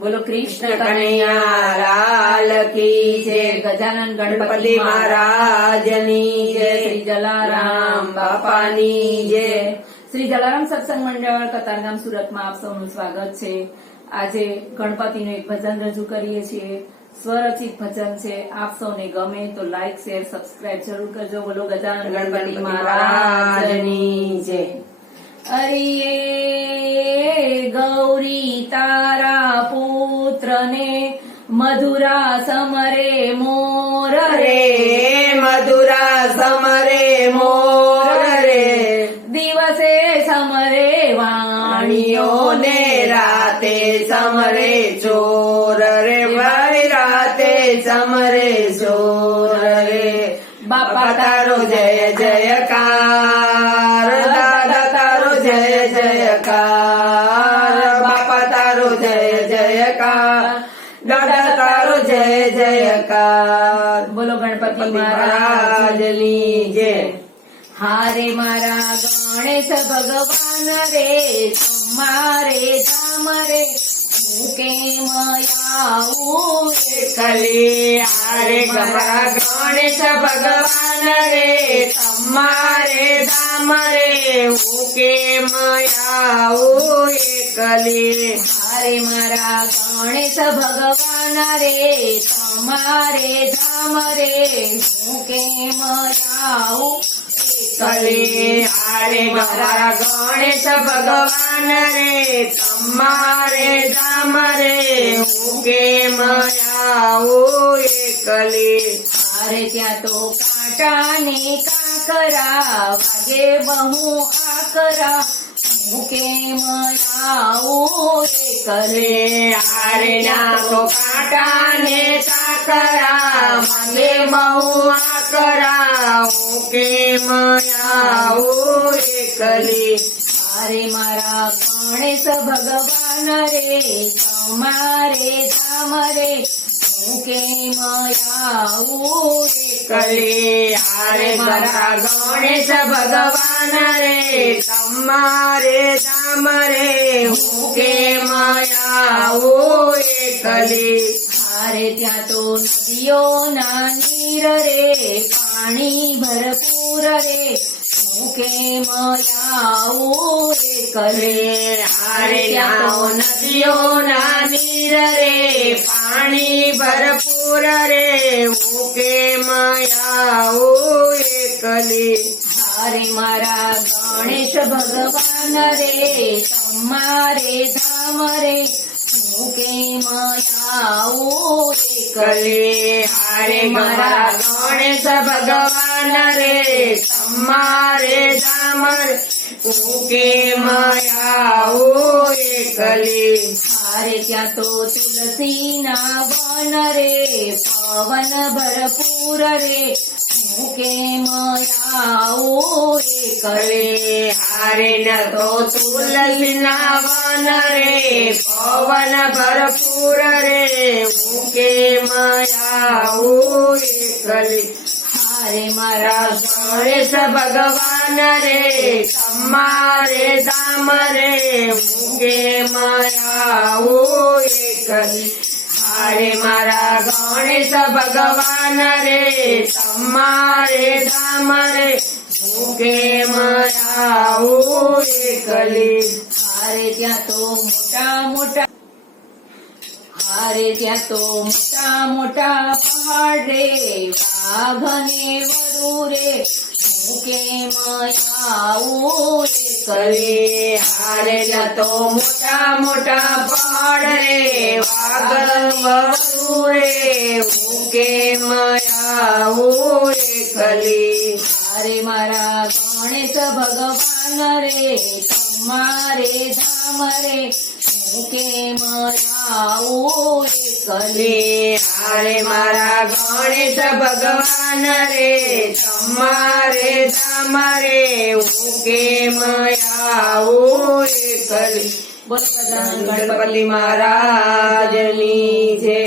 બોલો કૃષ્ણ કનૈયા લાલ કી જય। ગજાનન ગણપતિ મહારાજની જય। શ્રી જલારામ બાપાની જય। શ્રી જલારામ સત્સંગ મંડળ કતારગામ સુરતમાં આપ સૌનું સ્વાગત છે। આજે ગણપતિનું એક ભજન રજૂ કરીએ છીએ। સ્વરચિત ભજન છે। આપ સૌને ગમે તો લાઈક શેર સબસ્ક્રાઇબ જરૂર કરજો। બોલો ગજાનન ગણપતિ મહારાજની જય। અરિયે ગૌરી તારા પુત્ર ને મધુરા સમરે મોર રે। મધુરા સમરે મોર રે। દિવસે સમરે વાણીઓ ને રાતે સમરે ચોર રે। ભાઈ રાતે સમરે ચોર રે। બાપા તારો જય જયકાર। દાદા તારો જય જયકાર। બાપા તારો જય જયકાર। દાદા તારો જય જયકાર। બોલો ગણપતિ મહારાજની જય। હારે મારા ગણેશ ભગવાન રે તમારે ધામ રે હું કેમ આવું કલી હારે મારા ગણેશ ભગવાન રે તમારે ધામ રે હું કેમ આવું એકલી। હારે મારા ગણેશ ભગવાન રે તમારે ધામ રે હું કેમ આવું કલી હારે મારા ગણેશ ભગવાન રે તમારે ધામ રે હું કેમ આવું એકલી। હારે ત્યાં તો કાંટાને કાંકરા વાગે બહુ આકરા હું કેમ આવું એકલી। હારે ના તો કાંટા ને કાકરા મને બહુ આકરા હું કેમ આવું એકલી। હારે મારા ગણેશ ભગવાન રે તમારે ધામ રે હું કેમ આવું કલી હારે મારા ગણેશ ભગવાન રે તમારે ધામ રે હું કેમ આવું એકલી। હારે ત્યાં તો નદીઓના નીર રે પાણી ભરપૂર રે હું કેમ આવું એકલી। હારે ત્યાં નદીઓના નીર રે પાણી ભરપૂર રે હું કેમ આવું એકલી। હારે મારા ગણેશ ભગવાન રે તમારે ધામ રે હું કેમ આવું એકલી। હારે મારા ગણેશ ભગવાન રે તમારે ધામ હું કેમ આવું એકલી। હારે ત્યાં તો તુલસીના વન રે પવન ભરપૂર રે હું કેમ આવું એકલી। હારે ન તો તુલસીના વન રે પવન ભરપૂર રે હું કેમ આવું એકલી। હારે મારા ગણેશ ભગવાન રે તમારે ધામ રે હું કેમ આવું એકલી। હારે મારા ગણેશ ભગવાન રે તમારે ધામ રે હું કેમ આવું એકલી। હારે ત્યાં તો મોટા મોટા હારે ત્યાં તો મોટા મોટા પહાડ રે વાઘ ને વરુ રે હું કેમ આવું એકલી। હારે ત્યાં તો મોટા મોટા પહાડ રે વાઘ વરુ રે હું કેમ આવું એકલી। હારે મારા ગણેશ ભગવાન રે તમારે ધામ રે હું કેમ આવું એકલી। હારે મારા ગણેશ ભગવાન રે તમારે ધામ રે હું કેમ આવું એકલી। બોલો ગજાનન ગણપતિ મહારાજની જય।